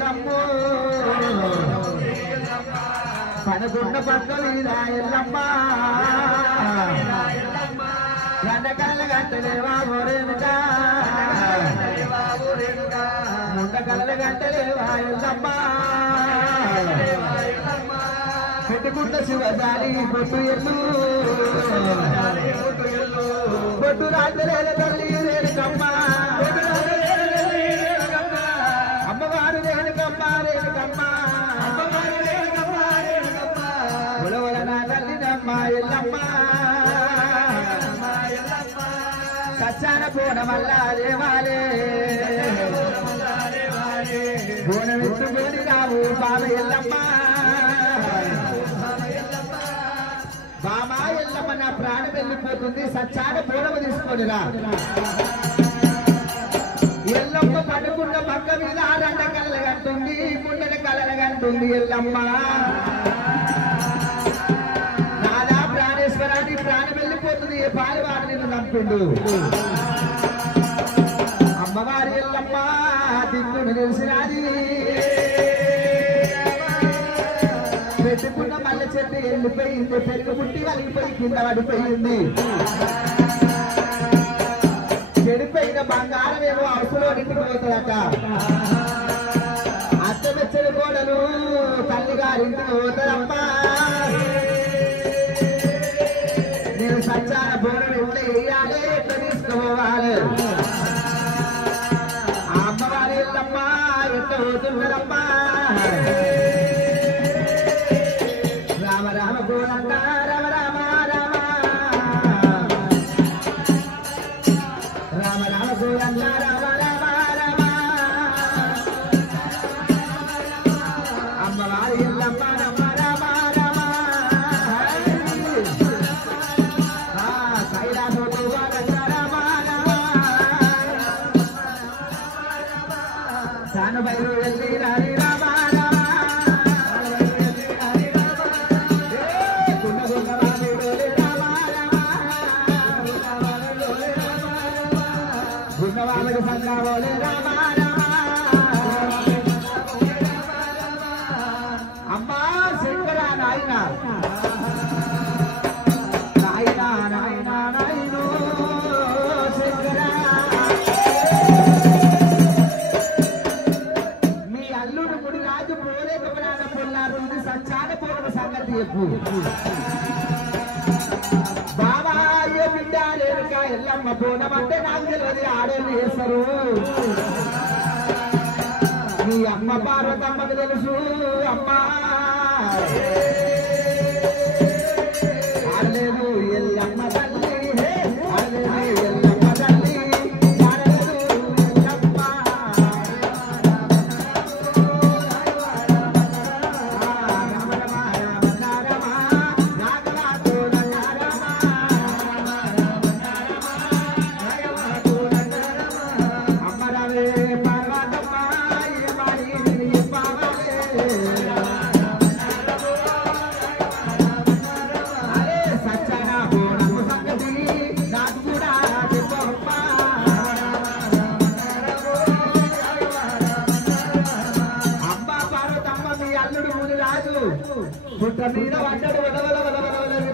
ఎల్లమ్మో పదకొండ పక్కల ఎల్లమ్మ ఎండకల్ల గంటలేవా రేణుగా ముండకల్ల గంటలేవా ఎల్లమ్మ పెట్టుకుంట శివజాలి పొట్టు ఎల్లు పొట్టు రాత్రేల తల్లి రేణుకమ్మ అమ్మవారు రేణుకమ్మ రేణుకమ్మ ఉలవల తల్లినమ్మ ఎల్లమ్మ సచ్చాన పోనమల్ల దేవాలే బోనమెత్తుకొని రావు బావ ఎల్లమ్మ బామా ఎల్లమ్మ నా ప్రాణం వెళ్ళిపోతుంది సచ్చాన పూర్వ తీసుకోనిరా ఎల్లమ్మ పడుకున్న పక్క మీద ఆరండ కలగంటుంది గుండెల కలగంటుంది ఎల్లమ్మ నాదా ప్రాణేశ్వరాన్ని ప్రాణం వెళ్ళిపోతుంది ఏ పాలివాడు నిన్ను నంపిండు అమ్మవారి ఎల్లమ్మ దిక్కును తెలిసినది పెట్టుకున్న మల్లె చెట్టు వెళ్ళిపోయింది పెరుగు పుట్టి కలిగిపోయి కింద పడిపోయింది చెడిపోయిన బంగారం ఏమో అవసరం ఇంటికి పోతుందట అత్త మెచ్చని గోడలు తల్లిగారింటికి పోతారమ్మా నేను సచ్చాన బోనం ఎట్లా వేయాలి ఎట్లా తీసుకోవాలి ఆ అమ్మవారి ఎల్లమ్మ ఎట్లా పోతున్నారమ్మా రామ రామ గోలంట రామ రామ రామ రామ రామ గోలంట రామ రామ రామ అమ్మవారి ఎల్లమ్మ రామ రామ రామ కైలాసోటి వాడంట రామ రామ తాను బయలు వెళ్ళి రాని రామ అమ్మా శంకర నాయన నాయన నాయన నాయను శంకర మీ అల్లుడు ముడి రాజు పోలేకపోయినా పొన్నారు ఇది సచ్చాన పోవడం సంగతి చెప్పు బాబా ఏ బిడ్డ రేణుక ఎల్లమ్మ పోనమంటే నాకు తెలియదు ఆడోళ్ళు చేస్తారు మీ అమ్మ పార్వతమ్మకు తెలుసు అమ్మా ఆడలేదు ఎల్లమ్మ తల్లి ఆడలేదు ఎల్లమ్మ తల్లి ఆడలేదు ఎల్లమ్మ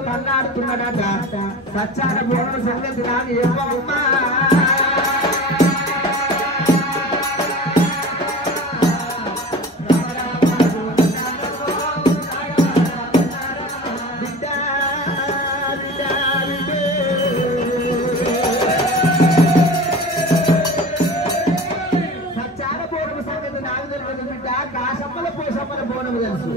పన్నాడుతున్నాడట సచ్చాన బోనం సంగతి నాకు ఏమమ్మా సచ్చాన బోనం సంగతి నాకు తెలియదు బిడ్డ కాసమ్మల పోసమ్మల బోనం తెలుసు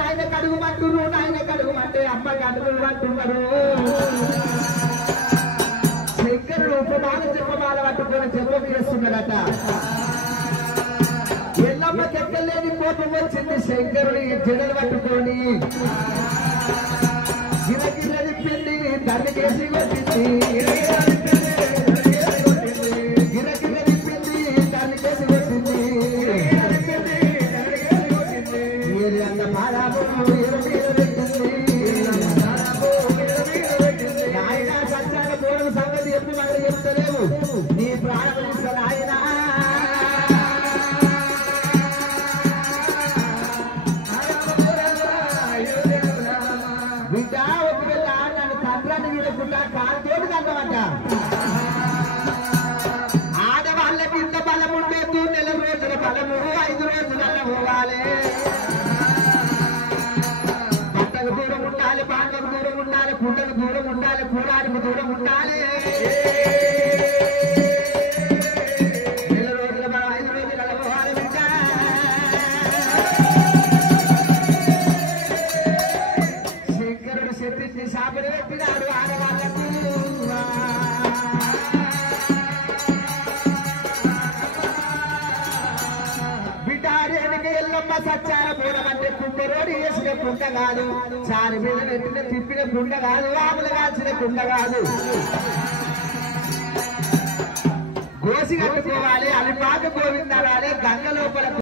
నాయన కడుగుమంటున్నారు నాయన కడుగుమంటే అమ్మ కడుగులు అంటున్నారు శంకరుడు ఉపమాన చెప్పమాల పట్టుకొని చెప్పం చేస్తున్నాడట ఎల్లమ్మ చెక్కలేని కోపం వచ్చింది శంకరుని జడలు పట్టుకొని గిరగిర తిప్పింది తల్లి కేసి కొట్టింది గిరగిర తిప్పింది తల్లి కేసి కొట్టింది నాయన సచ్చాన పోవడం సంగతి ఎప్పుడు మళ్ళీ చెప్తలేవు నీ ప్రాణం ఆయన బలం ఉండొద్దు నెల రోజుల బలము 5 రోజులలో పోవాలి పంటకు దూరం ఉండాలి పాండకు దూరం ఉండాలి పుట్టకు దూరం ఉండాలి కూడానికి దూరం ఉండాలి నెల రోజుల బలం 5 రోజులలో పోవాలి బిడ్డ శంకరుడు శక్తిని శాపలు పెట్టినాడు ఆడవాళ్లకు ఎల్లమ్మ సచ్చార పూడమంటే కుండరోడి వేసిన కుండ కాదు చారి మీద నెట్టిన తిప్పిన కుండ కాదు ఆములు కాల్చిన కుండ కాదు గోసి కట్టుకోవాలి అవి పాక గోవిందాలి గంగ లోపల